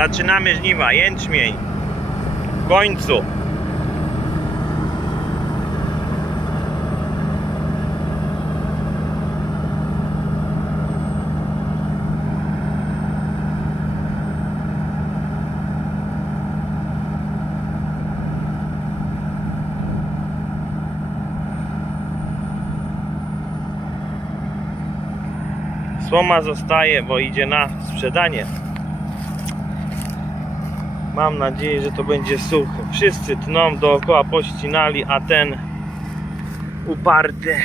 Zaczynamy żniwa, jęczmień. W końcu. Słoma zostaje, bo idzie na sprzedanie. Mam nadzieję, że to będzie suche. Wszyscy tną dookoła pościnali, a ten uparty.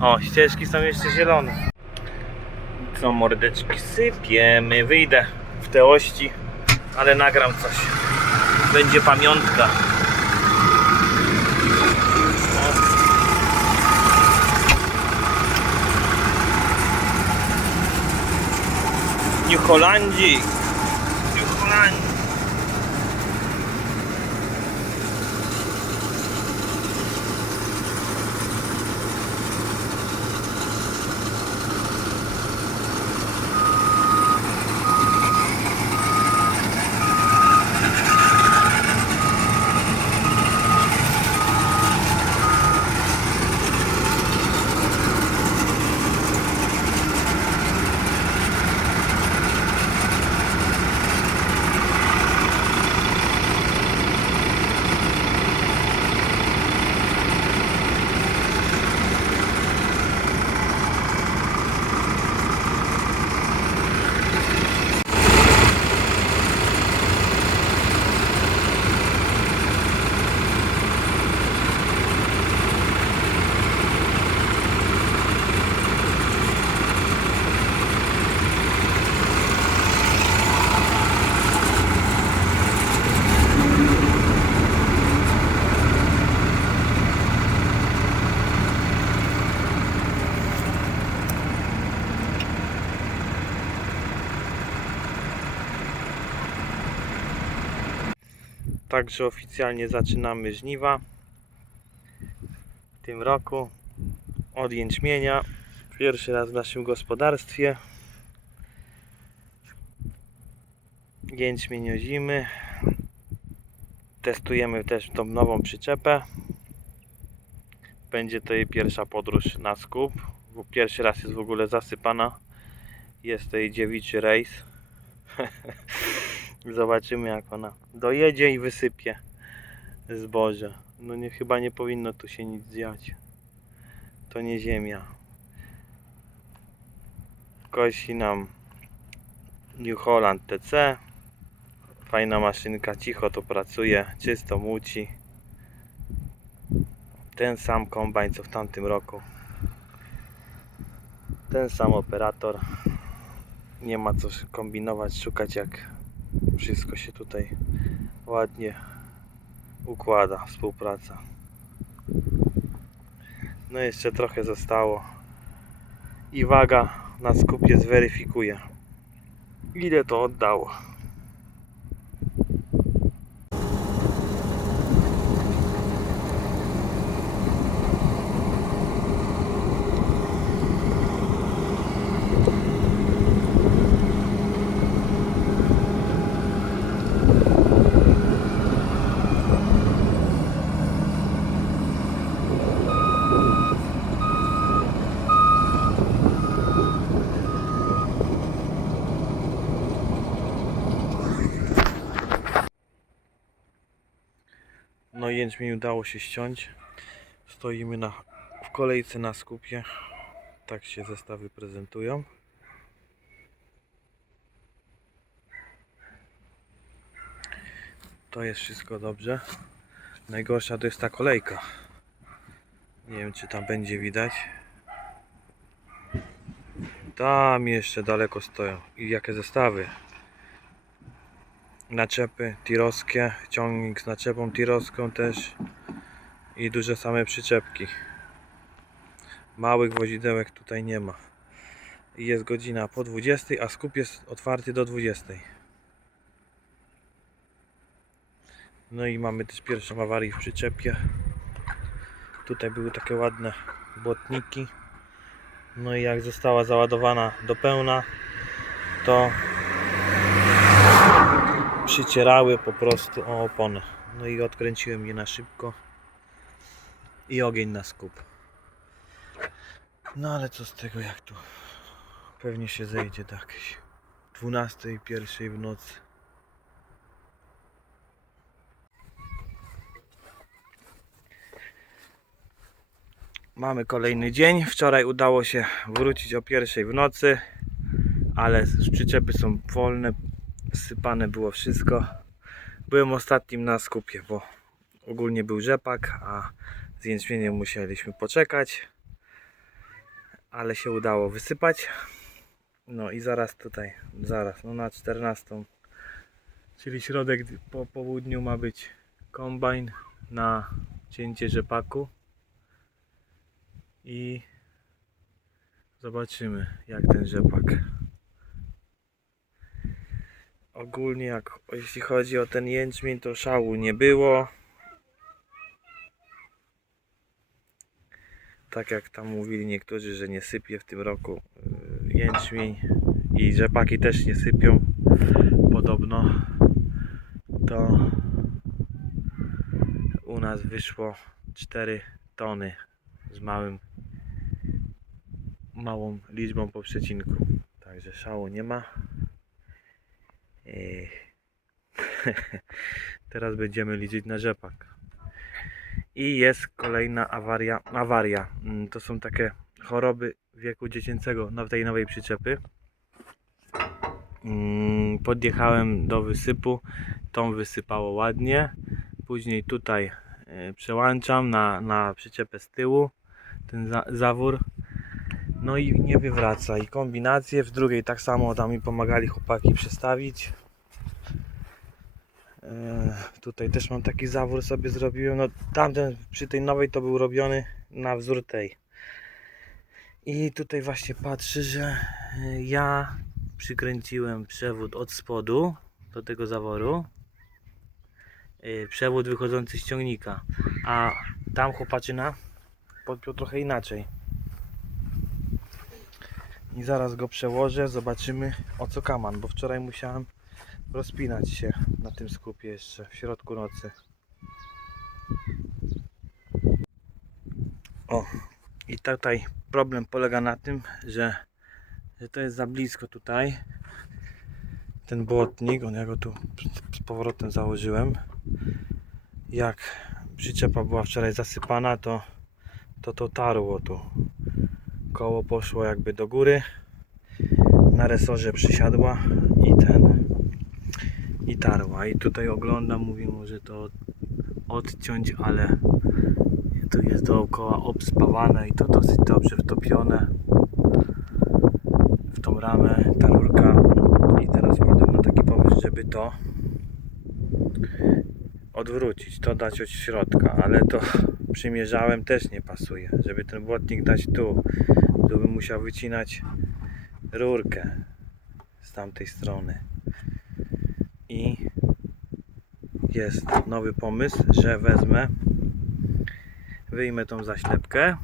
O, ścieżki są jeszcze zielone. Co mordeczki sypiemy. Wyjdę w te ości, ale nagram coś. Będzie pamiątka. New Holandii. New Holandii. Także oficjalnie zaczynamy żniwa w tym roku od jęczmienia. Pierwszy raz w naszym gospodarstwie. Jęczmień ozimy. Testujemy też tą nową przyczepę. Będzie to jej pierwsza podróż na skup. Pierwszy raz jest w ogóle zasypana. Jest to jej dziewiczy rejs. Zobaczymy jak ona dojedzie i wysypie zboże. No nie, chyba nie powinno tu się nic dziać. To nie ziemia. Kosi nam New Holland TC. Fajna maszynka, cicho to pracuje, czysto muci. Ten sam kombajn co w tamtym roku. Ten sam operator. Nie ma co kombinować, szukać jak wszystko się tutaj ładnie układa, współpraca. No jeszcze trochę zostało. I waga na skupie zweryfikuje. Ile to oddało. Jęczmień udało się ściąć. Stoimy na, w kolejce na skupie. Tak się zestawy prezentują. To jest wszystko dobrze. Najgorsza to jest ta kolejka. Nie wiem czy tam będzie widać. Tam jeszcze daleko stoją. I jakie zestawy. Naczepy tirowskie, ciągnik z naczepą tirowską też i duże same przyczepki. Małych wozidełek tutaj nie ma. Jest godzina po 20, a skup jest otwarty do 20. No i mamy też pierwszą awarię w przyczepie. Tutaj były takie ładne błotniki. No i jak została załadowana do pełna, to przycierały po prostu o opony. No i odkręciłem je na szybko i ogień na skup. No ale co z tego jak tu pewnie się zejdzie do jakiejś 12, pierwszej w nocy. Mamy kolejny dzień. Wczoraj udało się wrócić o pierwszej w nocy, ale przyczepy są wolne, sypane było wszystko. Byłem ostatnim na skupie, bo ogólnie był rzepak, a z jęczmieniem musieliśmy poczekać, ale się udało wysypać. No i zaraz tutaj, zaraz, no na 14, czyli środek po południu ma być kombajn na cięcie rzepaku i zobaczymy jak ten rzepak ogólnie jak jeśli chodzi o ten jęczmień to szału nie było tak jak tam mówili niektórzy, że nie sypie w tym roku yy, jęczmień i rzepaki też nie sypią podobno to u nas wyszło 4 tony z małym małą liczbą po przecinku także szału nie ma. teraz będziemy liczyć na rzepak. I jest kolejna awaria awaria. Mm, to są takie choroby wieku dziecięcego na tej nowej przyczepy. Mm, podjechałem do wysypu. Tą wysypało ładnie. Później tutaj e, przełączam na, na przyczepę z tyłu. Ten za, zawór no i nie wywraca. I kombinacje w drugiej tak samo tam mi pomagali chłopaki przestawić. E, tutaj też mam taki zawór sobie zrobiłem. No tamten przy tej nowej to był robiony na wzór tej. I tutaj właśnie patrzę, że e, ja przykręciłem przewód od spodu do tego zaworu. E, przewód wychodzący z ciągnika. A tam chłopaczyna podpiął trochę inaczej i zaraz go przełożę, zobaczymy o co kaman, bo wczoraj musiałem rozpinać się na tym skupie jeszcze w środku nocy. O, i tutaj problem polega na tym, że, że to jest za blisko tutaj. Ten błotnik, on ja go tu z powrotem założyłem. Jak przyczepa była wczoraj zasypana, to to, to tarło tu koło poszło jakby do góry. Na resorze przysiadła i ten i tarła. I tutaj oglądam mówię może to od- odciąć ale tu jest dookoła obspawane i to dosyć dobrze wtopione w tą ramę ta rurka i teraz wpadłem na taki pomysł żeby to odwrócić, to dać od środka, ale to przymierzałem też nie pasuje. Żeby ten błotnik dać tu, to bym musiał wycinać rurkę z tamtej strony. I jest nowy pomysł, że wezmę, wyjmę tą zaślepkę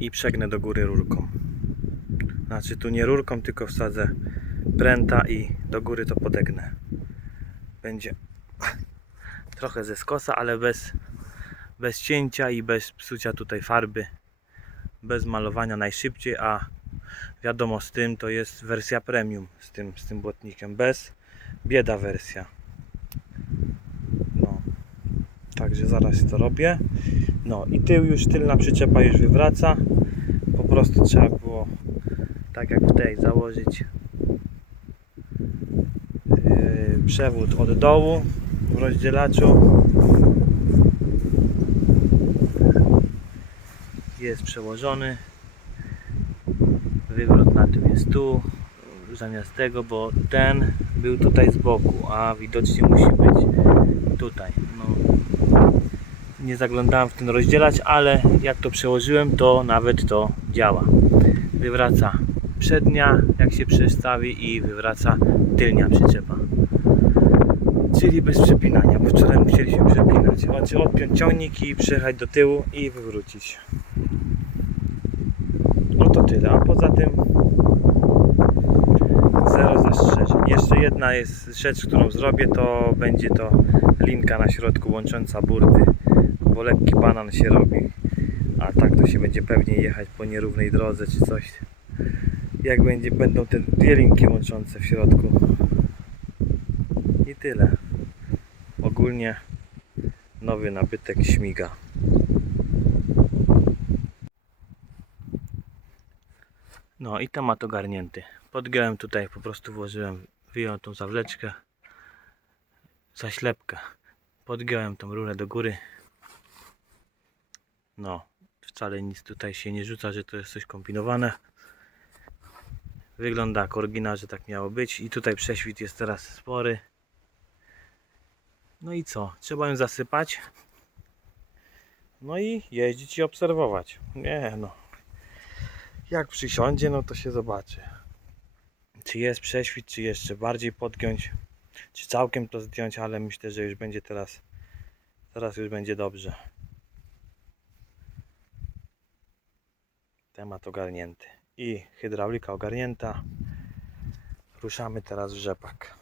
i przegnę do góry rurką. Znaczy tu nie rurką, tylko wsadzę pręta i do góry to podegnę. Będzie trochę ze skosa, ale bez, bez cięcia i bez psucia tutaj farby. Bez malowania najszybciej, a wiadomo z tym to jest wersja premium z tym, z tym błotnikiem. Bez bieda wersja. No. Także zaraz to robię. No i tył już, tylna przyczepa już wywraca. Po prostu trzeba było tak jak tej założyć yy, przewód od dołu w rozdzielaczu. Jest przełożony. Wywrot na tym jest tu zamiast tego, bo ten był tutaj z boku, a widocznie musi być tutaj. No, nie zaglądałem w ten rozdzielacz, ale jak to przełożyłem to nawet to działa. Wywraca przednia jak się przestawi i wywraca tylnia przyczepa czyli bez przepinania, bo wczoraj musieliśmy przepinać. Znaczy odpiąć ciągnik i przyjechać do tyłu i wywrócić. tyle. A poza tym zero zastrzeżeń. Jeszcze jedna jest rzecz, którą zrobię, to będzie to linka na środku łącząca burty, bo lekki banan się robi. A tak to się będzie pewnie jechać po nierównej drodze czy coś. Jak będzie, będą te dwie linki łączące w środku. I tyle. Ogólnie nowy nabytek śmiga. No i temat ogarnięty. Podgiąłem tutaj, po prostu włożyłem, wyjąłem tą zawleczkę, zaślepkę. Podgiąłem tą rurę do góry. No, wcale nic tutaj się nie rzuca, że to jest coś kombinowane. Wygląda jak oryginał, że tak miało być. I tutaj prześwit jest teraz spory. No i co? Trzeba ją zasypać. No i jeździć i obserwować. Nie no. Jak przysiądzie, no to się zobaczy. Czy jest prześwit, czy jeszcze bardziej podgiąć, czy całkiem to zdjąć, ale myślę, że już będzie teraz, teraz już będzie dobrze. Temat ogarnięty. I hydraulika ogarnięta. Ruszamy teraz w rzepak.